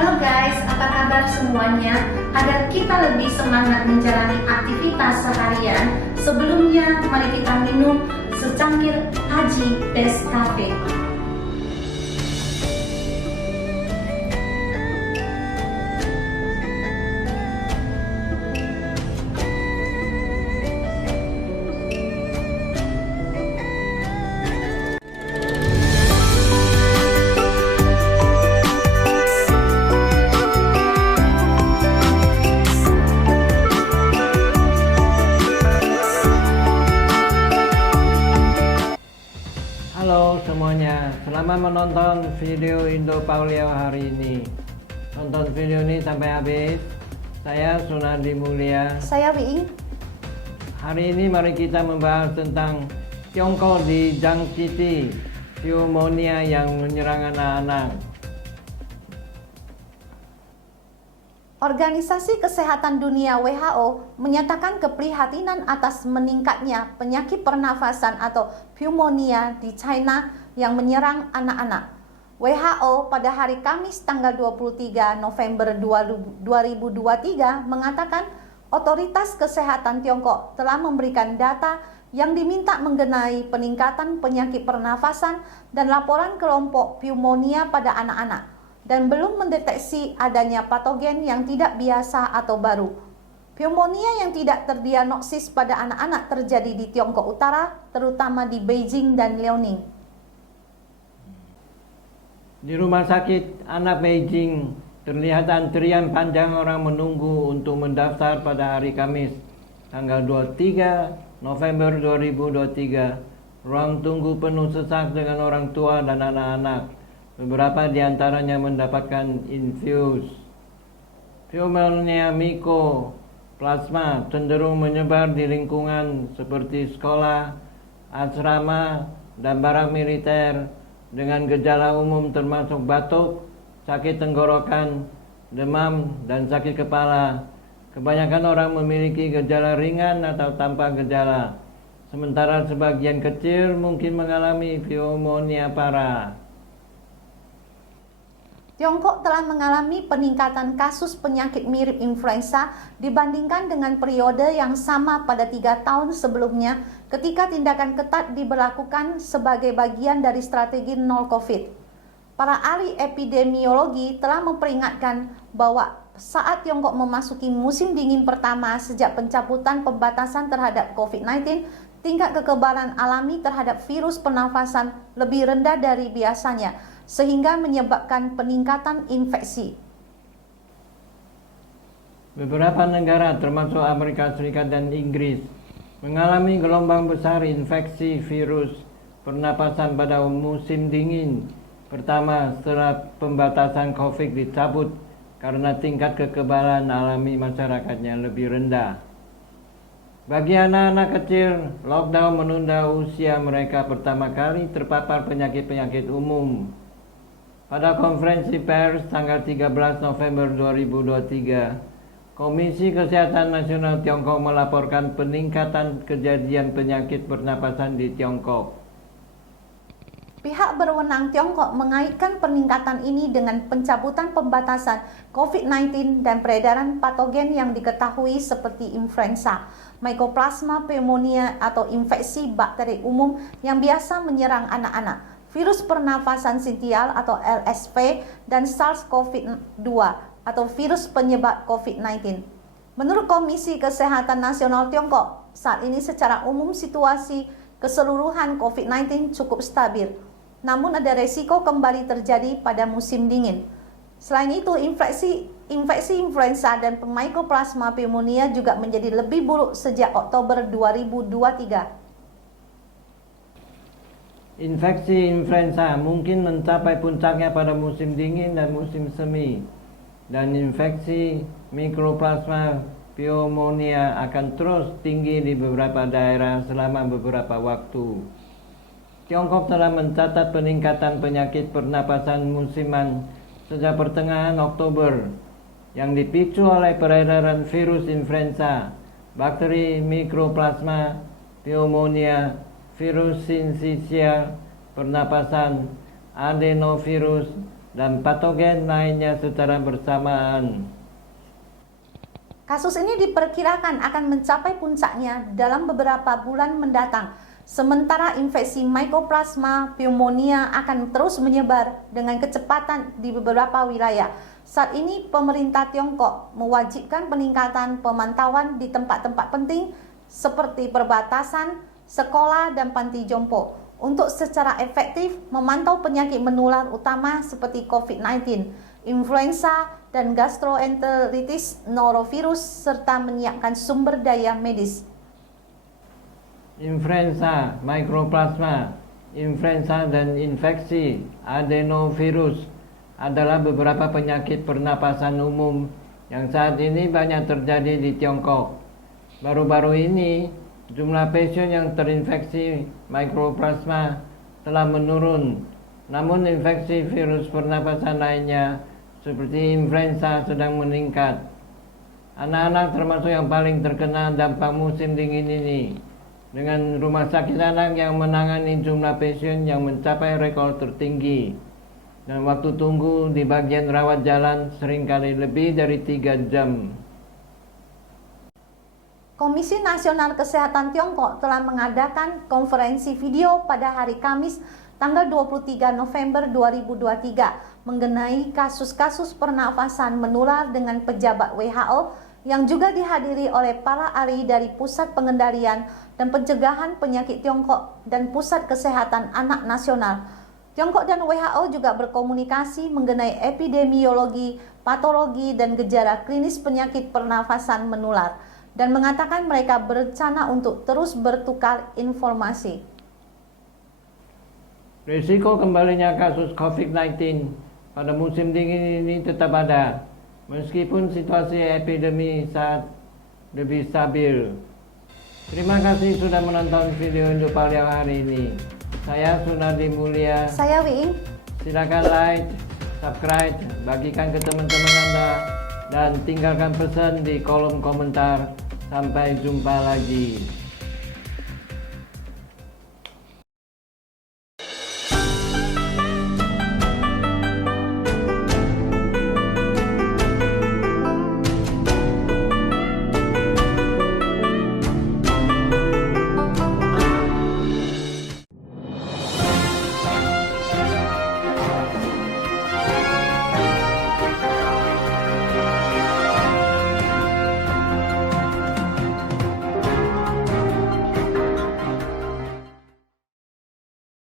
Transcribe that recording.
Halo guys, apa kabar semuanya? Agar kita lebih semangat menjalani aktivitas seharian, sebelumnya mari kita minum secangkir Haji Best Cafe. Halo semuanya, selamat menonton video Indo Paulio hari ini. Tonton video ini sampai habis. Saya Sunardi Mulia. Saya Wiing. Hari ini mari kita membahas tentang Tiongkok di jangkiti pneumonia yang menyerang anak-anak. Organisasi Kesehatan Dunia WHO menyatakan keprihatinan atas meningkatnya penyakit pernafasan atau pneumonia di China yang menyerang anak-anak. WHO pada hari Kamis tanggal 23 November 2023 mengatakan otoritas kesehatan Tiongkok telah memberikan data yang diminta mengenai peningkatan penyakit pernafasan dan laporan kelompok pneumonia pada anak-anak, dan belum mendeteksi adanya patogen yang tidak biasa atau baru. Pneumonia yang tidak terdiagnosis pada anak-anak terjadi di Tiongkok Utara, terutama di Beijing dan Liaoning. Di rumah sakit anak Beijing, terlihat antrian panjang orang menunggu untuk mendaftar pada hari Kamis, tanggal 23 November 2023. Ruang tunggu penuh sesak dengan orang tua dan anak-anak. Beberapa di antaranya mendapatkan infus. Pneumonia mycoplasma cenderung menyebar di lingkungan seperti sekolah, asrama, dan barak militer dengan gejala umum termasuk batuk, sakit tenggorokan, demam, dan sakit kepala. Kebanyakan orang memiliki gejala ringan atau tanpa gejala, sementara sebagian kecil mungkin mengalami pneumonia parah. Tiongkok telah mengalami peningkatan kasus penyakit mirip influenza dibandingkan dengan periode yang sama pada 3 tahun sebelumnya ketika tindakan ketat diberlakukan sebagai bagian dari strategi nol COVID. Para ahli epidemiologi telah memperingatkan bahwa saat Tiongkok memasuki musim dingin pertama sejak pencabutan pembatasan terhadap COVID-19, tingkat kekebalan alami terhadap virus pernafasan lebih rendah dari biasanya, sehingga menyebabkan peningkatan infeksi. Beberapa negara termasuk Amerika Serikat dan Inggris mengalami gelombang besar infeksi virus pernapasan pada musim dingin pertama setelah pembatasan COVID dicabut karena tingkat kekebalan alami masyarakatnya lebih rendah. Bagi anak-anak kecil, lockdown menunda usia mereka pertama kali terpapar penyakit-penyakit umum. Pada konferensi pers tanggal 13 November 2023, Komisi Kesehatan Nasional Tiongkok melaporkan peningkatan kejadian penyakit pernapasan di Tiongkok. Pihak berwenang Tiongkok mengaitkan peningkatan ini dengan pencabutan pembatasan COVID-19 dan peredaran patogen yang diketahui seperti influenza, mycoplasma pneumonia atau infeksi bakteri umum yang biasa menyerang anak-anak, virus pernafasan sintial atau RSV, dan SARS-CoV-2 atau virus penyebab COVID-19. Menurut Komisi Kesehatan Nasional Tiongkok, saat ini secara umum situasi keseluruhan COVID-19 cukup stabil. Namun ada resiko kembali terjadi pada musim dingin. Selain itu, infeksi influenza dan mycoplasma pneumonia juga menjadi lebih buruk sejak Oktober 2023. Infeksi influenza mungkin mencapai puncaknya pada musim dingin dan musim semi, dan infeksi mycoplasma pneumonia akan terus tinggi di beberapa daerah selama beberapa waktu. Tiongkok telah mencatat peningkatan penyakit pernapasan musiman sejak pertengahan Oktober yang dipicu oleh peredaran virus influenza, bakteri mycoplasma pneumonia, virus sincicial pernapasan, adenovirus, dan patogen lainnya secara bersamaan. Kasus ini diperkirakan akan mencapai puncaknya dalam beberapa bulan mendatang, sementara infeksi Mycoplasma pneumonia akan terus menyebar dengan kecepatan di beberapa wilayah. Saat ini, pemerintah Tiongkok mewajibkan peningkatan pemantauan di tempat-tempat penting seperti perbatasan, sekolah, dan panti jompo untuk secara efektif memantau penyakit menular utama seperti COVID-19, influenza, dan gastroenteritis norovirus, serta menyiapkan sumber daya medis. Influenza, Mycoplasma, influenza dan infeksi adenovirus adalah beberapa penyakit pernapasan umum yang saat ini banyak terjadi di Tiongkok. Baru-baru ini, jumlah pasien yang terinfeksi Mycoplasma telah menurun, namun infeksi virus pernapasan lainnya seperti influenza sedang meningkat. Anak-anak termasuk yang paling terkena dampak musim dingin ini, dengan rumah sakit anak yang menangani jumlah pasien yang mencapai rekor tertinggi, dan waktu tunggu di bagian rawat jalan seringkali lebih dari 3 jam. Komisi Nasional Kesehatan Tiongkok telah mengadakan konferensi video pada hari Kamis tanggal 23 November 2023 mengenai kasus-kasus pernafasan menular dengan pejabat WHO yang juga dihadiri oleh para ahli dari Pusat Pengendalian dan Pencegahan Penyakit Tiongkok dan Pusat Kesehatan Anak Nasional. Tiongkok dan WHO juga berkomunikasi mengenai epidemiologi, patologi, dan gejala klinis penyakit pernafasan menular, dan mengatakan mereka berencana untuk terus bertukar informasi. Risiko kembalinya kasus COVID-19 pada musim dingin ini tetap ada, meskipun situasi epidemi saat lebih stabil. Terima kasih sudah menonton video Indo Paleo hari ini. Saya Sunardi Mulia. Saya Wiing. Silakan like, subscribe, bagikan ke teman-teman Anda, dan tinggalkan pesan di kolom komentar. Sampai jumpa lagi.